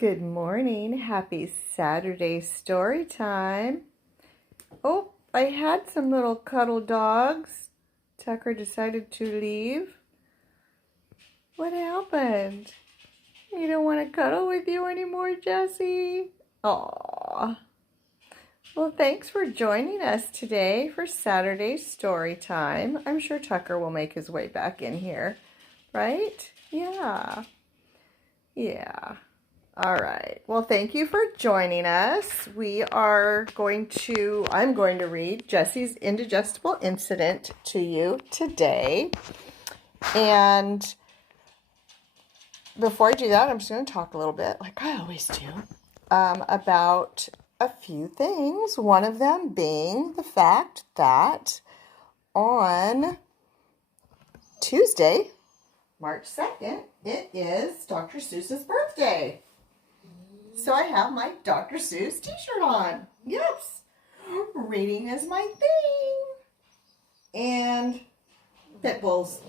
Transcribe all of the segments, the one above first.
Good morning. Happy Saturday story time. Oh, I had some little cuddle dogs. Tucker decided to leave. What happened? You don't want to cuddle with you anymore, Jessie? Aww. Well, thanks for joining us today for Saturday story time. I'm sure Tucker will make his way back in here, right? Yeah. All right. Well, thank you for joining us. I'm going to read Jessie's Indigestible Incident to you today. And before I do that, I'm just going to talk a little bit, like I always do, about a few things. One of them being the fact that on Tuesday, March 2nd, it is Dr. Seuss's birthday. So I have my Dr. Seuss t-shirt on. Yes. Reading is my thing. And pit bulls.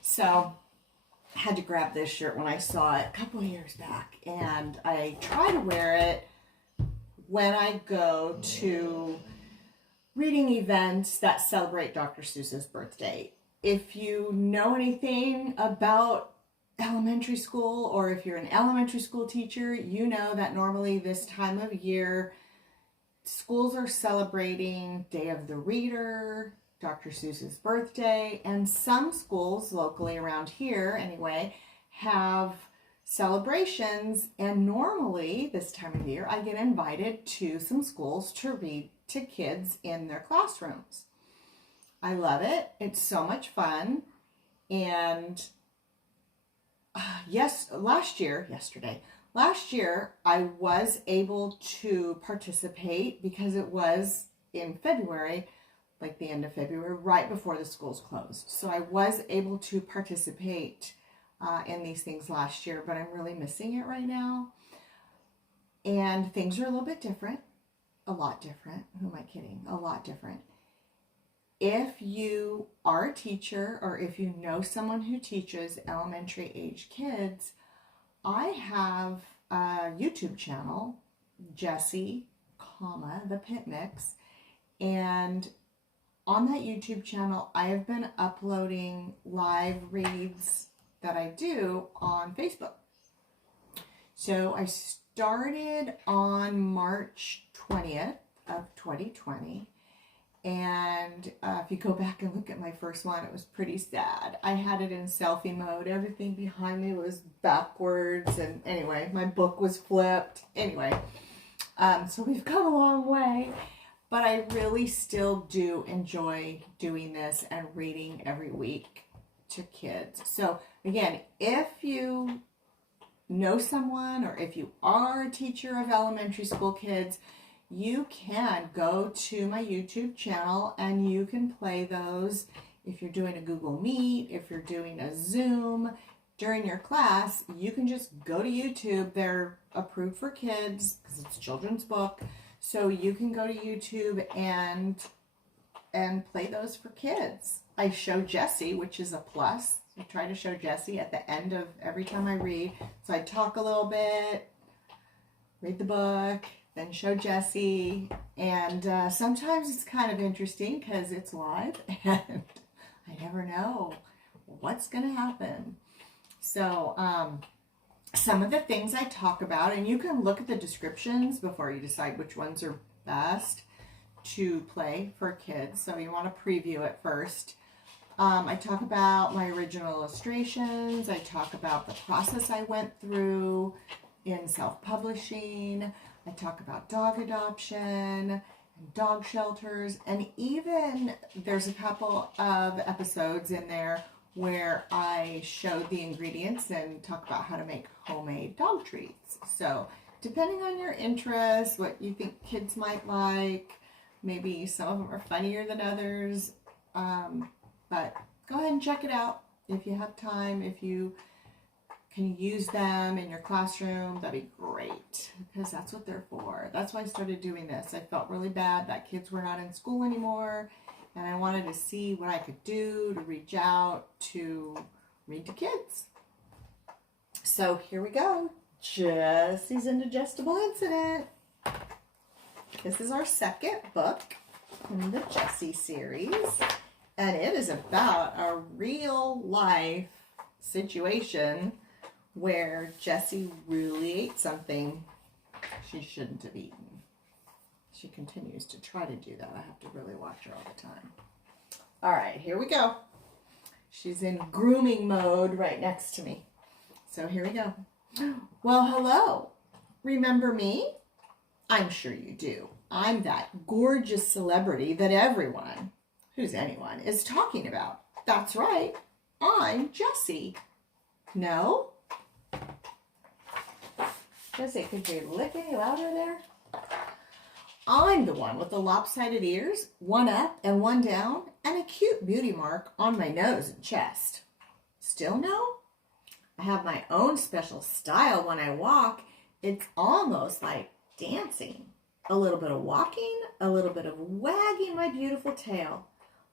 So I had to grab this shirt when I saw it a couple of years back. And I try to wear it when I go to reading events that celebrate Dr. Seuss's birthday. If you know anything about elementary school, or if you're an elementary school teacher, you know that normally this time of year schools are celebrating Day of the Reader, Dr. Seuss's birthday, and some schools locally around here anyway have celebrations, and normally this time of year I get invited to some schools to read to kids in their classrooms. I love it. It's so much fun. And last year I was able to participate because it was in February, like the end of February, right before the schools closed. So I was able to participate in these things last year, but I'm really missing it right now. And things are a little bit different, a lot different. Who am I kidding? A lot different. If you are a teacher, or if you know someone who teaches elementary age kids, I have a YouTube channel, Jessie, the Pit Mix, and on that YouTube channel, I have been uploading live reads that I do on Facebook. So I started on March 20th of 2020. And if you go back and look at my first one, it was pretty sad. I had it in selfie mode. Everything behind me was backwards. And anyway, my book was flipped. Anyway, so we've come a long way. But I really still do enjoy doing this and reading every week to kids. So again, if you know someone, or if you are a teacher of elementary school kids, you can go to my YouTube channel and you can play those if you're doing a Google Meet, if you're doing a Zoom during your class. You can just go to YouTube. They're approved for kids because it's a children's book. So you can go to YouTube and play those for kids. I show Jessie, which is a plus. I try to show Jessie at the end of every time I read. So I talk a little bit, read the book, then show Jessie, and sometimes it's kind of interesting because it's live and I never know what's going to happen. So some of the things I talk about, and you can look at the descriptions before you decide which ones are best to play for kids. So you want to preview it first. I talk about my original illustrations. I talk about the process I went through in self-publishing. I talk about dog adoption and dog shelters, and even there's a couple of episodes in there where I showed the ingredients and talk about how to make homemade dog treats. So depending on your interests, what you think kids might like, maybe some of them are funnier than others, but go ahead and check it out if you have time. If you can use them in your classroom, that'd be great, because that's what they're for. That's why I started doing this. I felt really bad that kids were not in school anymore, and I wanted to see what I could do to reach out to read to kids. So here we go. Jessie's Indigestible Incident. This is our second book in the Jessie series, and it is about a real life situation where Jessie really ate something she shouldn't have eaten. She continues to try to do that. I have to really watch her all the time. All right, here we go. She's in grooming mode right next to me. So here we go. Well, hello. Remember me? I'm sure you do. I'm that gorgeous celebrity that everyone, who's anyone, is talking about. That's right. I'm Jessie. No? Jessie, could you lick any louder there? I'm the one with the lopsided ears, one up and one down, and a cute beauty mark on my nose and chest. Still no? I have my own special style when I walk. It's almost like dancing. A little bit of walking, a little bit of wagging my beautiful tail.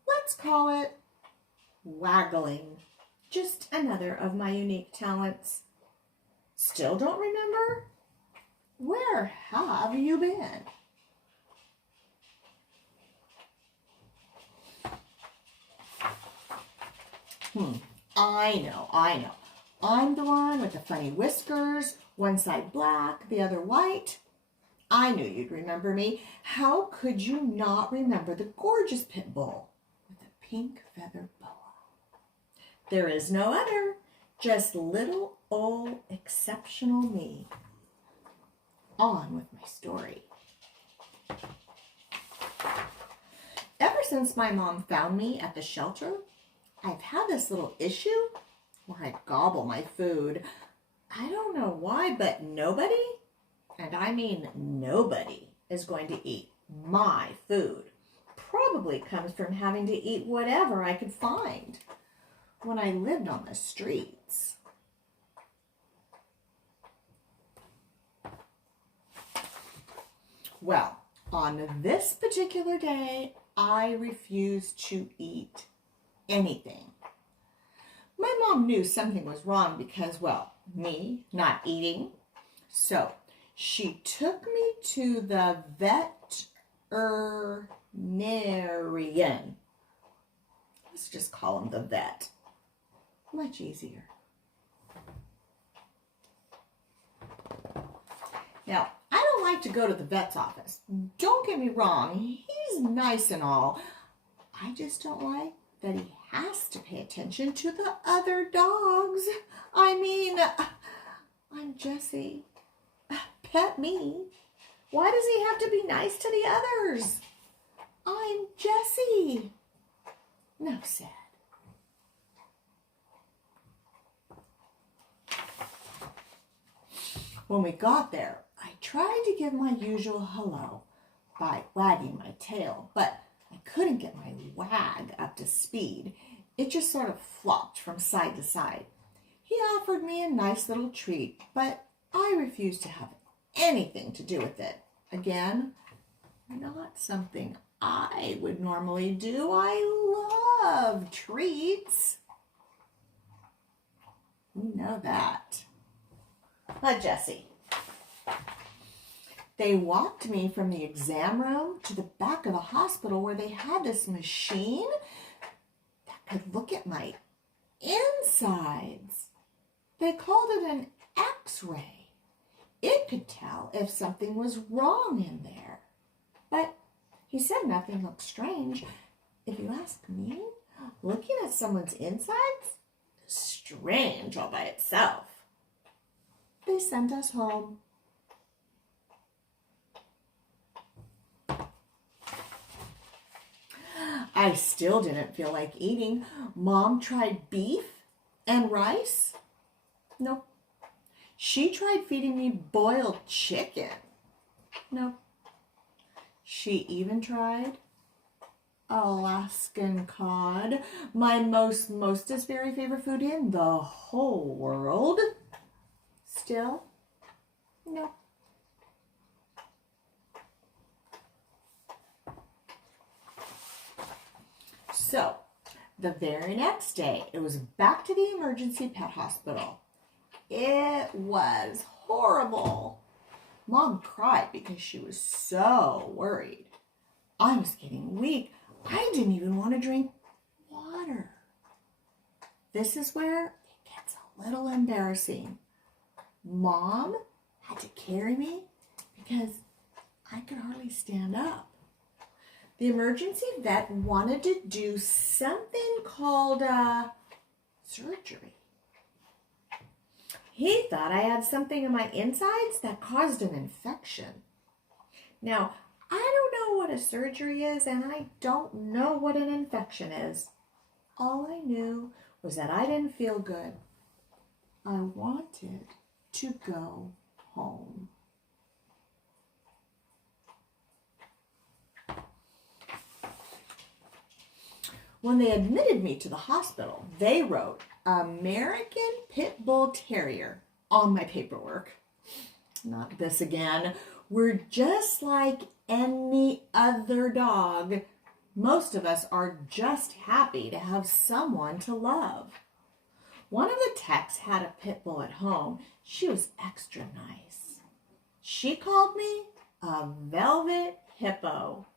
Let's call it waggling. Just another of my unique talents. Still don't remember? Where have you been? I know. I'm the one with the funny whiskers, one side black, the other white. I knew you'd remember me. How could you not remember the gorgeous pit bull with the pink feather boa? There is no other, just little old exceptional me. On with my story. Ever since my mom found me at the shelter, I've had this little issue where I gobble my food. I don't know why, but nobody, and I mean nobody, is going to eat my food. Probably comes from having to eat whatever I could find when I lived on the streets. Well, on this particular day, I refused to eat anything. My mom knew something was wrong because, well, me not eating. So she took me to the veterinarian. Let's just call him the vet. Much easier. Now, I don't like to go to the vet's office. Don't get me wrong, he's nice and all. I just don't like that he has to pay attention to the other dogs. I mean, I'm Jessie. Pet me. Why does he have to be nice to the others? I'm Jessie. No said. When we got there, I tried to give my usual hello by wagging my tail, but I couldn't get my wag up to speed. It just sort of flopped from side to side. He offered me a nice little treat, but I refused to have anything to do with it. Again, not something I would normally do. I love treats. You know that. But Jessie. They walked me from the exam room to the back of the hospital where they had this machine that could look at my insides. They called it an X-ray. It could tell if something was wrong in there. But he said nothing looked strange. If you ask me, looking at someone's insides is strange all by itself. They sent us home. I still didn't feel like eating. Mom tried beef and rice. Nope. She tried feeding me boiled chicken. Nope. She even tried Alaskan cod, my mostest very favorite food in the whole world. Still, nope. So, the very next day, it was back to the emergency pet hospital. It was horrible. Mom cried because she was so worried. I was getting weak. I didn't even want to drink water. This is where it gets a little embarrassing. Mom had to carry me because I could hardly stand up. The emergency vet wanted to do something called surgery. He thought I had something in my insides that caused an infection. Now, I don't know what a surgery is, and I don't know what an infection is. All I knew was that I didn't feel good. I wanted to go home. When they admitted me to the hospital, they wrote American Pit Bull Terrier on my paperwork. Not this again. We're just like any other dog. Most of us are just happy to have someone to love. One of the techs had a pit bull at home. She was extra nice. She called me a velvet hippo.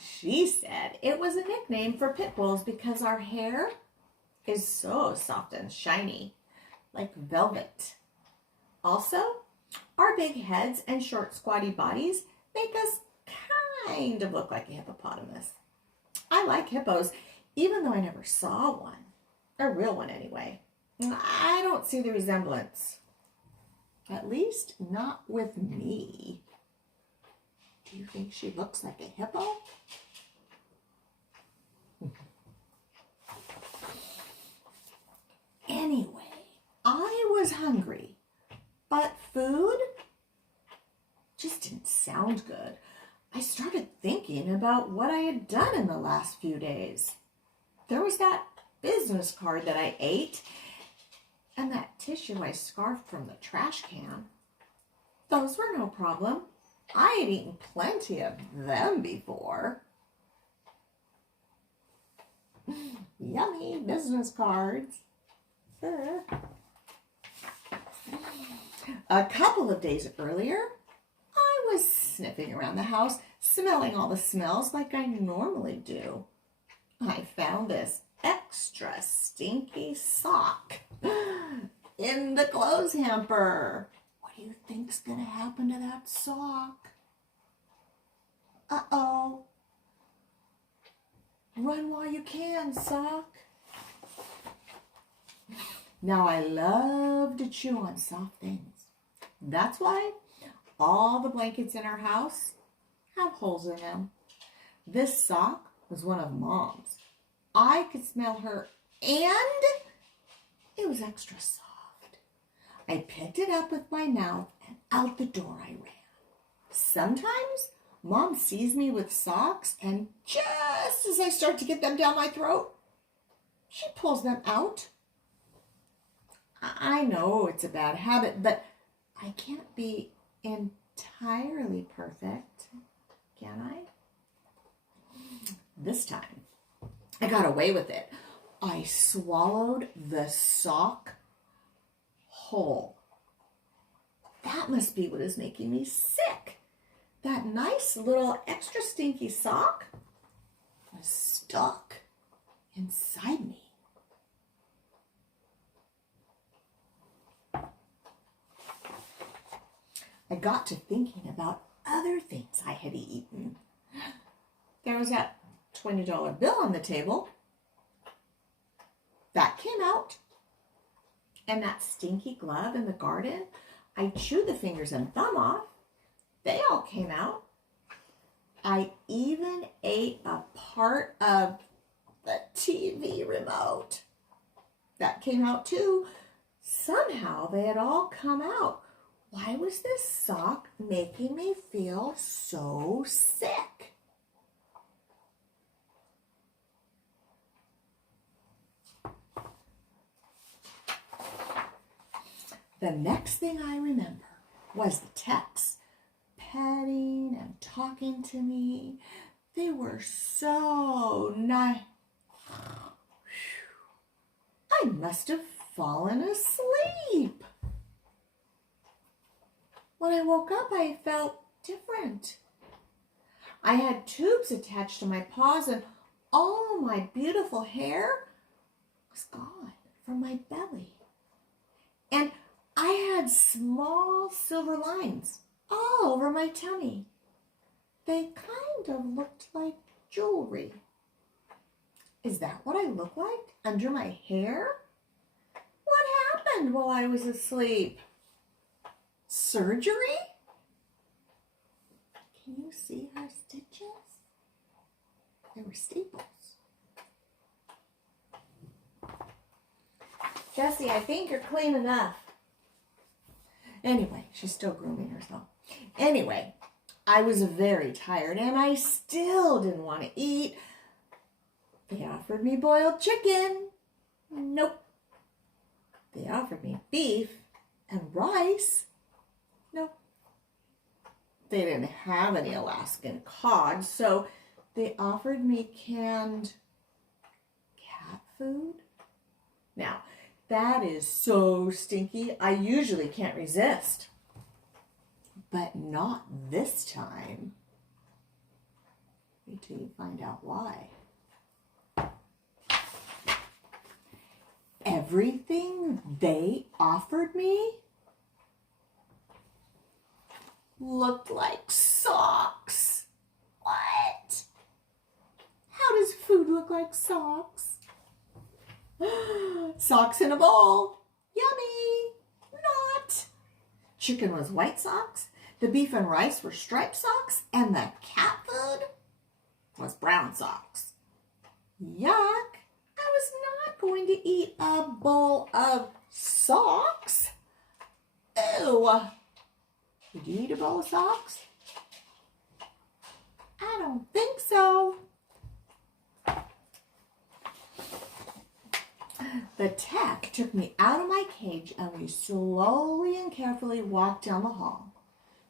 She said it was a nickname for pit bulls because our hair is so soft and shiny, like velvet. Also, our big heads and short squatty bodies make us kind of look like a hippopotamus. I like hippos, even though I never saw one. A real one anyway. I don't see the resemblance. At least not with me. Do you think she looks like a hippo? Anyway, I was hungry, but food just didn't sound good. I started thinking about what I had done in the last few days. There was that business card that I ate and that tissue I scarfed from the trash can. Those were no problem. I had eaten plenty of them before. Yummy business cards. A couple of days earlier, I was sniffing around the house, smelling all the smells like I normally do. I found this extra stinky sock in the clothes hamper. What do you think's gonna happen to that sock? Uh-oh. Run while you can, sock. Now, I love to chew on soft things. That's why all the blankets in our house have holes in them. This sock was one of Mom's. I could smell her, and it was extra soft. I picked it up with my mouth, and out the door I ran. Sometimes Mom sees me with socks, and just as I start to get them down my throat, she pulls them out. I know it's a bad habit, but I can't be entirely perfect, can I? This time, I got away with it. I swallowed the sock whole. That must be what is making me sick. That nice little extra stinky sock was stuck inside me. I got to thinking about other things I had eaten. There was that $20 bill on the table. That came out. And that stinky glove in the garden, I chewed the fingers and thumb off. They all came out. I even ate a part of the TV remote. That came out too. Somehow they had all come out. Why was this sock making me feel so sick? The next thing I remember was the techs petting and talking to me. They were so nice. I must have fallen asleep. When I woke up, I felt different. I had tubes attached to my paws, and all my beautiful hair was gone from my belly. And I had small silver lines all over my tummy. They kind of looked like jewelry. Is that what I look like under my hair? What happened while I was asleep? Surgery? Can you see her stitches? They were staples. Jessie, I think you're clean enough. Anyway, she's still grooming herself. Anyway, I was very tired and I still didn't want to eat. They offered me boiled chicken. Nope. They offered me beef and rice. Nope. They didn't have any Alaskan cod, so they offered me canned cat food. Now, that is so stinky, I usually can't resist. But not this time. Wait till you find out why. Everything they offered me looked like socks. What? How does food look like socks? Socks in a bowl. Yummy. Not. Chicken was white socks. The beef and rice were striped socks. And the cat food was brown socks. Yuck. I was not going to eat a bowl of socks. Ew. Would you eat a bowl of socks? I don't think so. The tech took me out of my cage and we slowly and carefully walked down the hall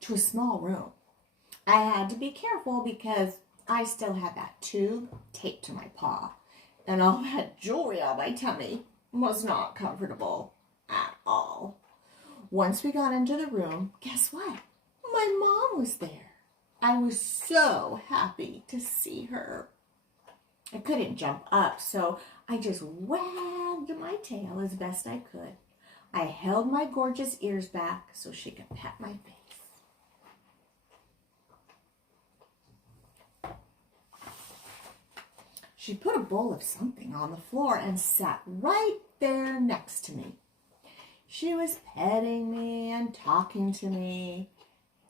to a small room. I had to be careful because I still had that tube taped to my paw, and all that jewelry on my tummy was not comfortable at all. Once we got into the room, guess what? My mom was there. I was so happy to see her. I couldn't jump up, so I just wagged my tail as best I could. I held my gorgeous ears back so she could pet my face. She put a bowl of something on the floor and sat right there next to me. She was petting me and talking to me.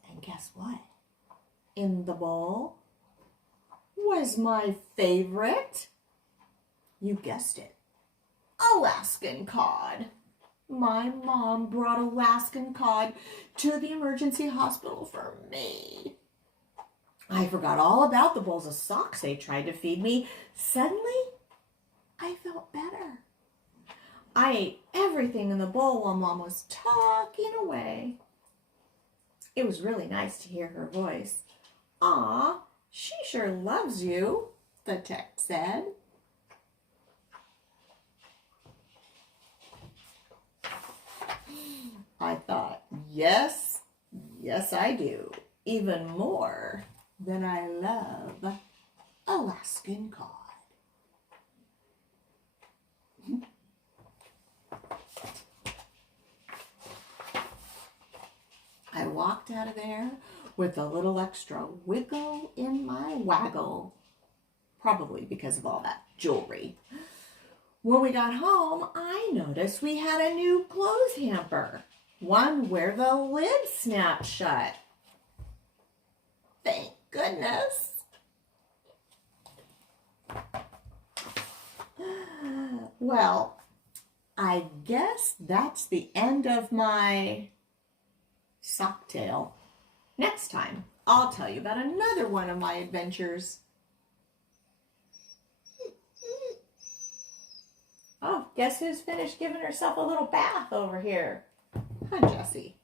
And guess what? In the bowl was my favorite. You guessed it. Alaskan cod. My mom brought Alaskan cod to the emergency hospital for me. I forgot all about the bowls of socks they tried to feed me. Suddenly, I felt better. I ate everything in the bowl while Mom was talking away. It was really nice to hear her voice. "Aw, she sure loves you," the tech said. I thought, yes, I do. Even more than I love Alaskan cod. I walked out of there with a little extra wiggle in my waggle. Probably because of all that jewelry. When we got home, I noticed we had a new clothes hamper. One where the lid snapped shut. Thank goodness. Well, I guess that's the end of my sock tale. Next time, I'll tell you about another one of my adventures. Oh, guess who's finished giving herself a little bath over here? Hi, Jessie.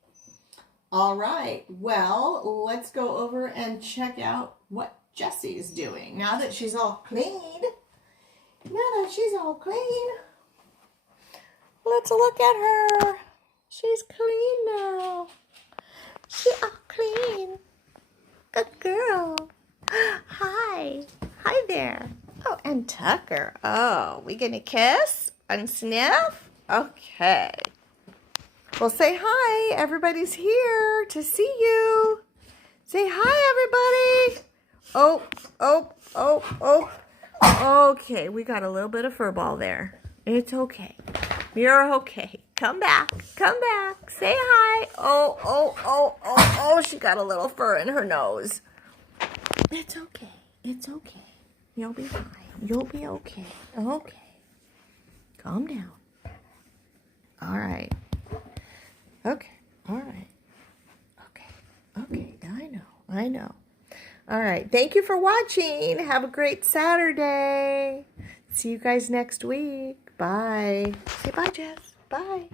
All right, well, let's go over and check out what Jessie's doing. Now that she's all clean, let's look at her. She's clean now. She Tucker. Oh, we gonna kiss and sniff? Okay. Well, say hi. Everybody's here to see you. Say hi, everybody. Oh, oh, oh, oh. Okay, we got a little bit of fur ball there. It's okay. You're okay. Come back. Come back. Say hi. Oh, oh, oh, oh, oh. She got a little fur in her nose. It's okay. It's okay. You'll be fine. You'll be okay. Okay. Calm down. All right. Okay. All right. Okay. Okay. I know. All right. Thank you for watching. Have a great Saturday. See you guys next week. Bye. Say bye, Jess. Bye.